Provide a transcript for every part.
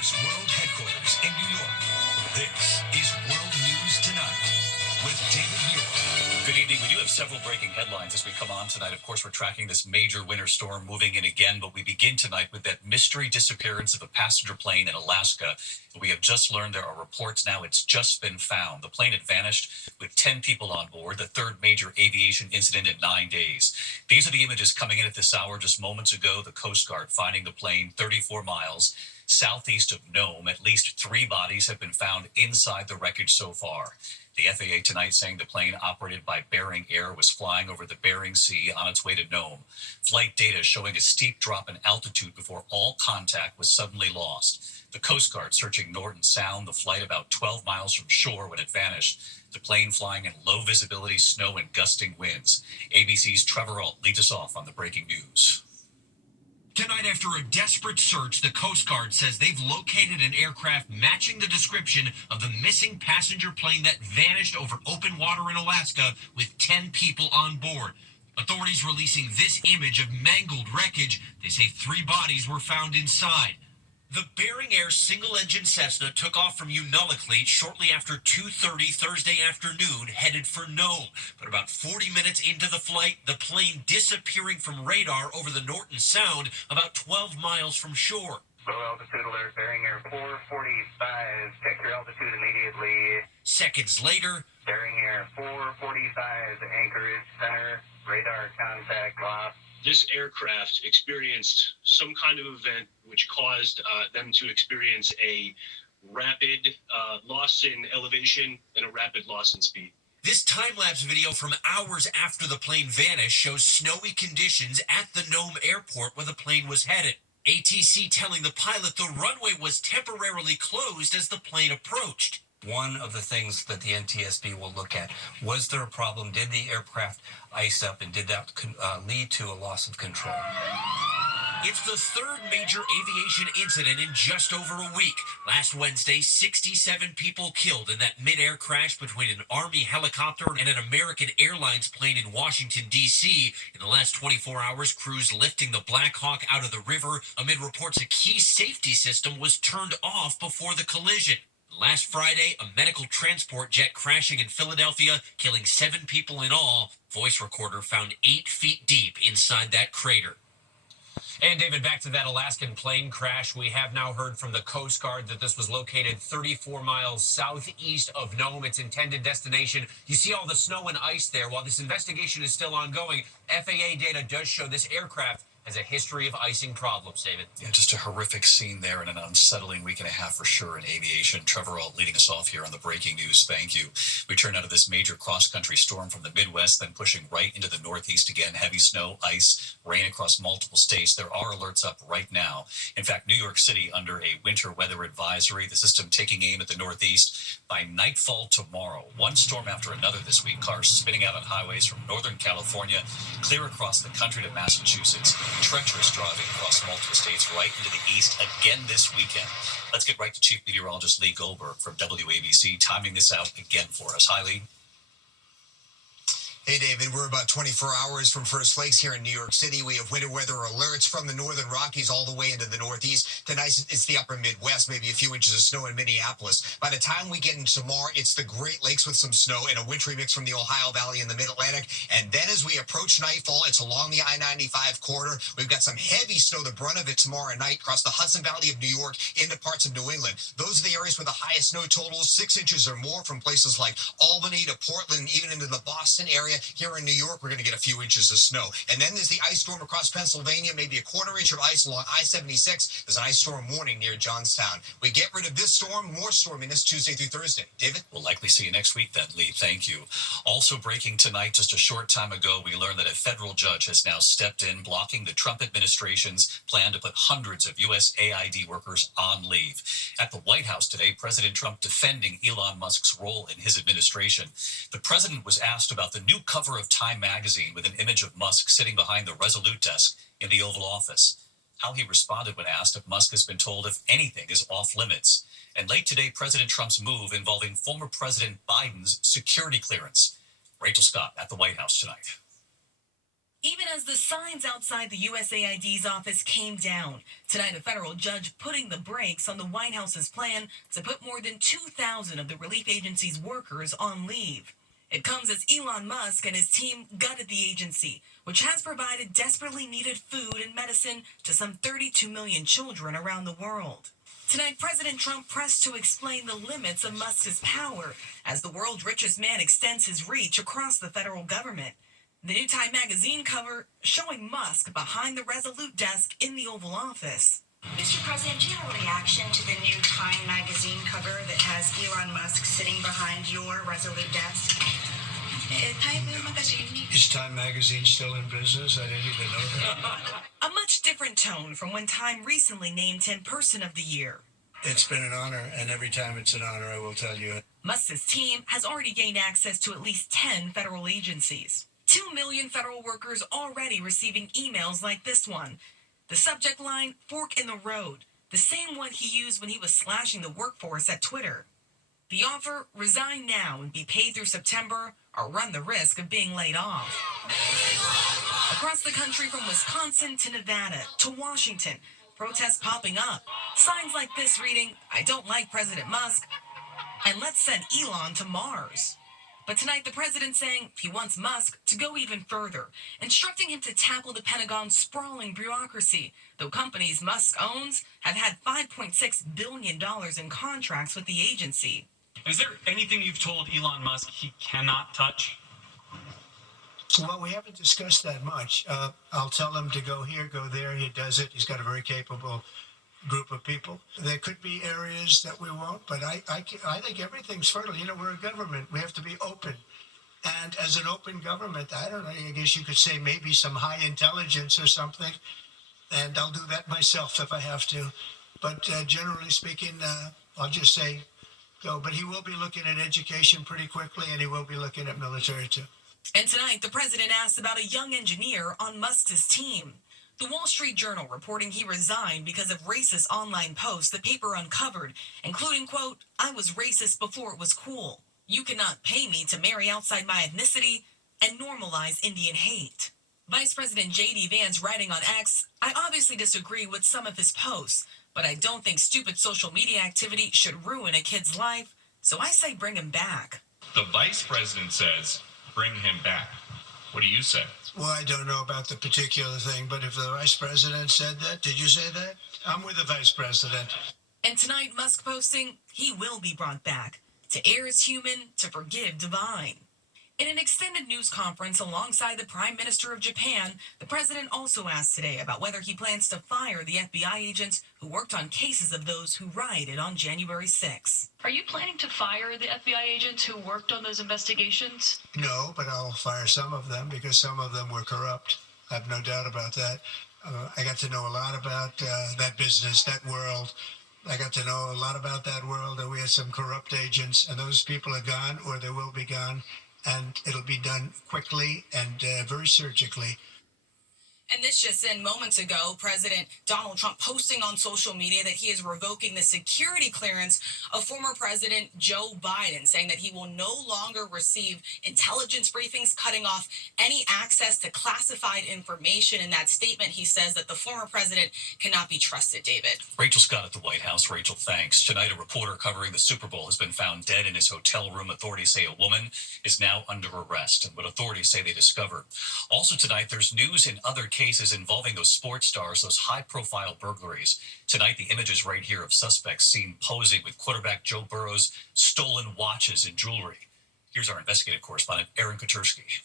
News World Headquarters in New York. This is World News Tonight with David Muir. Good evening. We do have several breaking headlines as we come on tonight. Of course, we're tracking this major winter storm moving in again, but we begin tonight with that mystery disappearance of a passenger plane in Alaska. We have just learned there are reports now it's just been found. The plane had vanished with 10 people on board, the third major aviation incident in 9 days. These are the images coming in at this hour. Just moments ago, the Coast Guard finding the plane 34 miles southeast of Nome. At least 3 bodies have been found inside the wreckage so far. The FAA tonight saying the plane operated by Bering Air was flying over the Bering Sea on its way to Nome. Flight data showing a steep drop in altitude before all contact was suddenly lost. The Coast Guard searching Norton Sound, the flight about 12 miles from shore when it vanished. The plane flying in low visibility, snow and gusting winds. ABC's Trevor Ault leads us off on the breaking news. Tonight, after a desperate search, the Coast Guard says they've located an aircraft matching the description of the missing passenger plane that vanished over open water in Alaska with 10 people on board. Authorities releasing this image of mangled wreckage. They say 3 bodies were found inside. The Bering Air single-engine Cessna took off from Unalakleet shortly after 2:30 Thursday afternoon, headed for Nome. But about 40 minutes into the flight, the plane disappearing from radar over the Norton Sound, about 12 miles from shore. Low altitude alert, Bering Air 445. Check your altitude immediately. Seconds later, Bering Air 445, Anchorage Center, radar contact lost. This aircraft experienced some kind of event which caused them to experience a rapid loss in elevation and a rapid loss in speed. This time-lapse video from hours after the plane vanished shows snowy conditions at the Nome airport where the plane was headed. ATC telling the pilot the runway was temporarily closed as the plane approached. One of the things that the NTSB will look at, was there a problem? Did the aircraft ice up, and did that lead to a loss of control? It's the third major aviation incident in just over a week. Last Wednesday, 67 people killed in that mid-air crash between an Army helicopter and an American Airlines plane in Washington, D.C. In the last 24 hours, crews lifting the Black Hawk out of the river amid reports a key safety system was turned off before the collision. Last Friday, a medical transport jet crashing in Philadelphia, killing 7 people in all. Voice recorder found 8 feet deep inside that crater. And David, back to that Alaskan plane crash. We have now heard from the Coast Guard that this was located 34 miles southeast of Nome, its intended destination. You see all the snow and ice there. While this investigation is still ongoing, FAA data does show this aircraft has a history of icing problems, David. Yeah, just a horrific scene there and an unsettling week and a half for sure in aviation. Trevor Ault leading us off here on the breaking news. Thank you. We turn out of this major cross-country storm from the Midwest, then pushing right into the Northeast again. Heavy snow, ice, rain across multiple states. There are alerts up right now. In fact, New York City under a winter weather advisory. The system taking aim at the Northeast. By nightfall tomorrow, one storm after another this week. Cars spinning out on highways from Northern California, clear across the country to Massachusetts. Treacherous driving across multiple states right into the east again this weekend. Let's get right to Chief Meteorologist Lee Goldberg from WABC, timing this out again for us. Hi, Lee. Hey, David, we're about 24 hours from first flakes here in New York City. We have winter weather alerts from the northern Rockies all the way into the Northeast. Tonight, it's the upper Midwest, maybe a few inches of snow in Minneapolis. By the time we get into tomorrow, it's the Great Lakes with some snow and a wintry mix from the Ohio Valley and the Mid-Atlantic. And then as we approach nightfall, it's along the I-95 corridor. We've got some heavy snow, the brunt of it tomorrow night, across the Hudson Valley of New York into parts of New England. Those are the areas with the highest snow totals, 6 inches or more from places like Albany to Portland, even into the Boston area. Here in New York, we're going to get a few inches of snow. And then there's the ice storm across Pennsylvania, maybe a quarter inch of ice along I-76. There's an ice storm warning near Johnstown. We get rid of this storm, more storminess Tuesday through Thursday. David? We'll likely see you next week then, Lee. Thank you. Also breaking tonight, just a short time ago, we learned that a federal judge has now stepped in, blocking the Trump administration's plan to put hundreds of USAID workers on leave. At the White House today, President Trump defending Elon Musk's role in his administration. The president was asked about the new cover of Time magazine with an image of Musk sitting behind the Resolute desk in the Oval Office. How he responded when asked if Musk has been told if anything is off limits. And late today, President Trump's move involving former President Biden's security clearance. Rachel Scott at the White House tonight. Even as the signs outside the USAID's office came down, tonight a federal judge putting the brakes on the White House's plan to put more than 2,000 of the relief agency's workers on leave. It comes as Elon Musk and his team gutted the agency, which has provided desperately needed food and medicine to some 32 million children around the world. Tonight, President Trump pressed to explain the limits of Musk's power as the world's richest man extends his reach across the federal government. The new Time magazine cover showing Musk behind the Resolute desk in the Oval Office. Mr. President, do you have a reaction to the new Time magazine cover that has Elon Musk sitting behind your Resolute desk? Is Time magazine still in business? I didn't even know that. A much different tone from when Time recently named him Person of the Year. It's been an honor, and every time it's an honor, I will tell you. Musk's team has already gained access to at least 10 federal agencies. 2 million federal workers already receiving emails like this one. The subject line, fork in the road, the same one he used when he was slashing the workforce at Twitter. The offer, resign now and be paid through September or run the risk of being laid off. Across the country from Wisconsin to Nevada to Washington, protests popping up. Signs like this reading, I don't like President Musk, and let's send Elon to Mars. But tonight, the president saying he wants Musk to go even further, instructing him to tackle the Pentagon's sprawling bureaucracy, though companies Musk owns have had $5.6 billion in contracts with the agency. Is there anything you've told Elon Musk he cannot touch? Well, we haven't discussed that much. I'll tell him to go here, go there. He does it. He's got a very capable group of people. There could be areas that we won't, but I think everything's fertile. You know, we're a government. We have to be open. And as an open government, I don't know, I guess you could say maybe some high intelligence or something. And I'll do that myself if I have to. But generally speaking, I'll just say go. But he will be looking at education pretty quickly, and he will be looking at military too. And tonight, the president asked about a young engineer on Musk's team. The Wall Street Journal reporting he resigned because of racist online posts the paper uncovered, including, quote, I was racist before it was cool. You cannot pay me to marry outside my ethnicity and normalize Indian hate. Vice President J.D. Vance writing on X, I obviously disagree with some of his posts, but I don't think stupid social media activity should ruin a kid's life, so I say bring him back. The vice president says, bring him back. What do you say? Well, I don't know about the particular thing, but if the vice president said that, did you say that? I'm with the vice president. And tonight, Musk posting, he will be brought back. To err is human, to forgive divine. In an extended news conference alongside the Prime Minister of Japan, the president also asked today about whether he plans to fire the FBI agents who worked on cases of those who rioted on January 6. Are you planning to fire the FBI agents who worked on those investigations? No, but I'll fire some of them because some of them were corrupt. I have no doubt about that. I got to know a lot about that business, that world. I got to know a lot about that world, and we had some corrupt agents, and those people are gone or they will be gone. And it'll be done quickly and very surgically. And this just in, moments ago, President Donald Trump posting on social media that he is revoking the security clearance of former President Joe Biden, saying that he will no longer receive intelligence briefings, cutting off any access to classified information. In that statement, he says that the former president cannot be trusted, David. Rachel Scott at the White House. Rachel, thanks. Tonight, a reporter covering the Super Bowl has been found dead in his hotel room. Authorities say a woman is now under arrest, and what authorities say they discovered. Also tonight, there's news in other cases involving those sports stars, those high-profile burglaries. Tonight, the images right here of suspects seen posing with quarterback Joe Burrow's stolen watches and jewelry. Here's our investigative correspondent, Aaron Kotursky.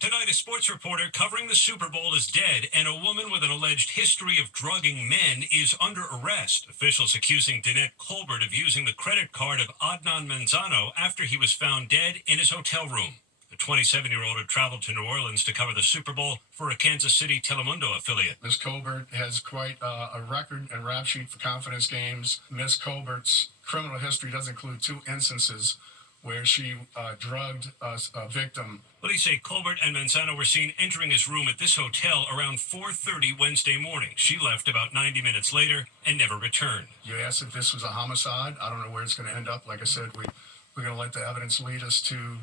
Tonight, a sports reporter covering the Super Bowl is dead, and a woman with an alleged history of drugging men is under arrest. Officials accusing Danette Colbert of using the credit card of Adnan Manzano after he was found dead in his hotel room. The 27-year-old had traveled to New Orleans to cover the Super Bowl for a Kansas City Telemundo affiliate. Ms. Colbert has quite a record and rap sheet for confidence games. Ms. Colbert's criminal history does include 2 instances where she drugged a victim. Police say Colbert and Manzano were seen entering his room at this hotel around 4:30 Wednesday morning. She left about 90 minutes later and never returned. You asked if this was a homicide. I don't know where it's going to end up. Like I said, we're going to let the evidence lead us to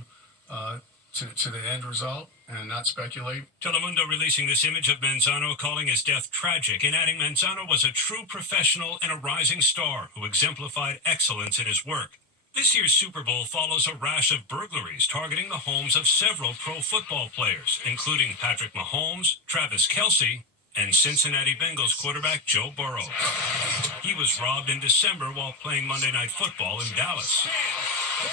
the end result, and not speculate. Telemundo releasing this image of Manzano, calling his death tragic and adding Manzano was a true professional and a rising star who exemplified excellence in his work. This year's Super Bowl follows a rash of burglaries targeting the homes of several pro football players, including Patrick Mahomes, Travis Kelce, and Cincinnati Bengals quarterback Joe Burrow. He was robbed in December while playing Monday Night Football in Dallas.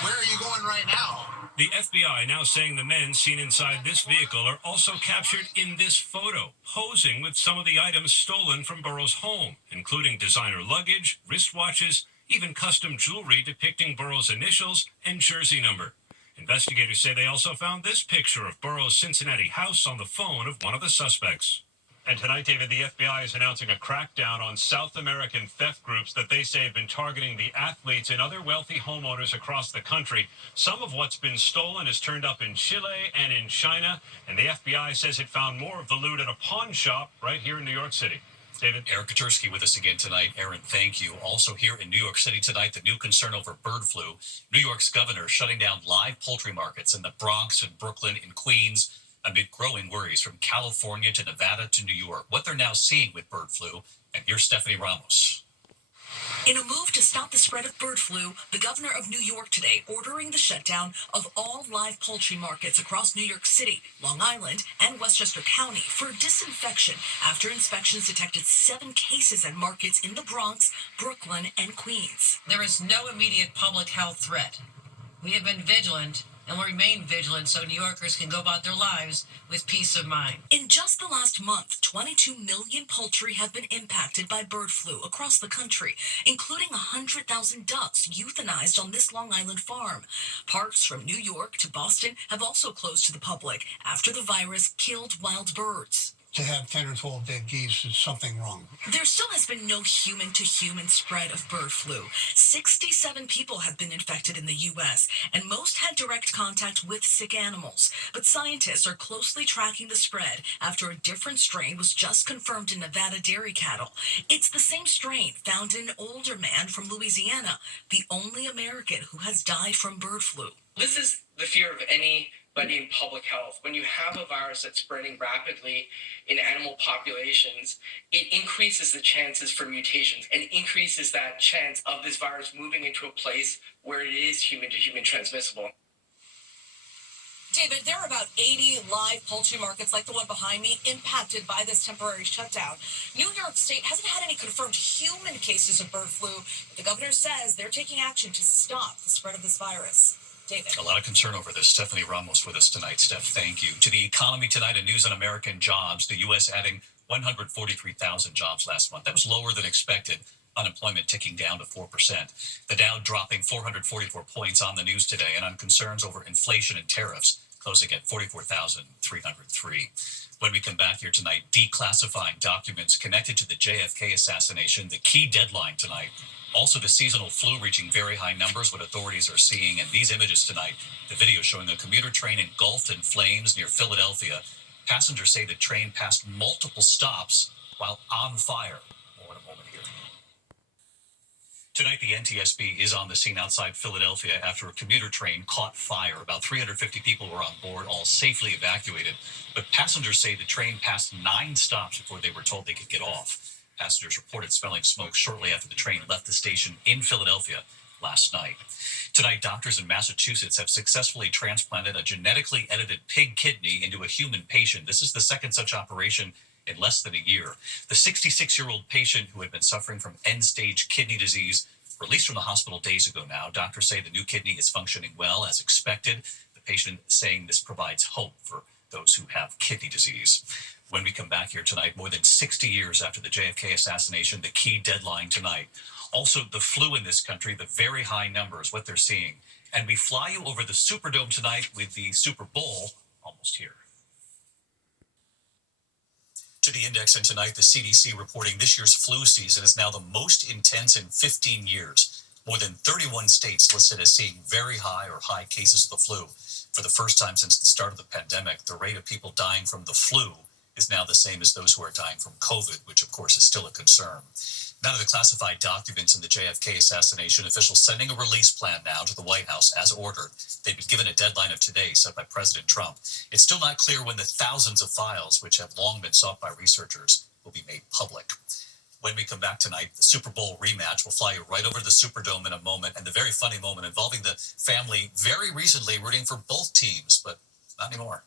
Where are you going right now? The FBI now saying the men seen inside this vehicle are also captured in this photo, posing with some of the items stolen from Burrow's home, including designer luggage, wristwatches, even custom jewelry depicting Burrow's initials and jersey number. Investigators say they also found this picture of Burrow's Cincinnati house on the phone of one of the suspects. And tonight, David, the FBI is announcing a crackdown on South American theft groups that they say have been targeting the athletes and other wealthy homeowners across the country. Some of what's been stolen has turned up in Chile and in China, and the FBI says it found more of the loot at a pawn shop right here in New York City. David? Eric Katursky with us again tonight. Aaron, thank you. Also here in New York City tonight, the new concern over bird flu. New York's governor shutting down live poultry markets in the Bronx and Brooklyn and Queens amid growing worries from California to Nevada to New York. What they're now seeing with bird flu. And here's Stephanie Ramos. In a move to stop the spread of bird flu, the governor of New York today ordering the shutdown of all live poultry markets across New York City, Long Island, and Westchester County for disinfection after inspections detected 7 cases at markets in the Bronx, Brooklyn, and Queens. There is no immediate public health threat. We have been vigilant and will remain vigilant so New Yorkers can go about their lives with peace of mind. In just the last month, 22 million poultry have been impacted by bird flu across the country, including 100,000 ducks euthanized on this Long Island farm. Parks from New York to Boston have also closed to the public after the virus killed wild birds. To have 10 or 12 dead geese is something wrong. There still has been no human-to-human spread of bird flu. 67 people have been infected in the U.S., and most had direct contact with sick animals. But scientists are closely tracking the spread after a different strain was just confirmed in Nevada dairy cattle. It's the same strain found in an older man from Louisiana, the only American who has died from bird flu. This is the fear of anybody in public health. When you have a virus that's spreading rapidly in animal populations, it increases the chances for mutations and increases that chance of this virus moving into a place where it is human-to-human transmissible. David, there are about 80 live poultry markets like the one behind me impacted by this temporary shutdown. New York State hasn't had any confirmed human cases of bird flu, but the governor says they're taking action to stop the spread of this virus. David. A lot of concern over this. Stephanie Ramos with us tonight. Steph, thank you. To the economy tonight and news on American jobs, the U.S. adding 143,000 jobs last month. That was lower than expected. Unemployment ticking down to 4%. The Dow dropping 444 points on the news today and on concerns over inflation and tariffs, closing at 44,303. When we come back here tonight, declassifying documents connected to the JFK assassination, the key deadline tonight. Also, the seasonal flu reaching very high numbers, what authorities are seeing. And these images tonight, the video showing a commuter train engulfed in flames near Philadelphia. Passengers say the train passed multiple stops while on fire. More in a moment here. Tonight, the NTSB is on the scene outside Philadelphia after a commuter train caught fire. About 350 people were on board, all safely evacuated. But passengers say the train passed 9 stops before they were told they could get off. Passengers reported smelling smoke shortly after the train left the station in Philadelphia last night. Tonight, doctors in Massachusetts have successfully transplanted a genetically edited pig kidney into a human patient. This is the second such operation in less than a year. The 66-year-old patient who had been suffering from end-stage kidney disease released from the hospital days ago now. Doctors say the new kidney is functioning well as expected. The patient saying this provides hope for those who have kidney disease. When we come back here tonight, more than 60 years after the JFK assassination, the key deadline tonight. Also, the flu in this country, the very high numbers, what they're seeing. And we fly you over the Superdome tonight with the Super Bowl almost here. To the index, and tonight the CDC reporting this year's flu season is now the most intense in 15 years. More than 31 states listed as seeing very high or high cases of the flu. For the first time since the start of the pandemic, the rate of people dying from the flu is now the same as those who are dying from COVID, which of course is still a concern. Now to the classified documents in the JFK assassination. Officials sending a release plan now to the White House as ordered. They've been given a deadline of today set by President Trump. It's still not clear when the thousands of files, which have long been sought by researchers, will be made public. When we come back tonight, the Super Bowl rematch will fly you right over to the Superdome in a moment, and the very funny moment involving the family very recently rooting for both teams, but not anymore.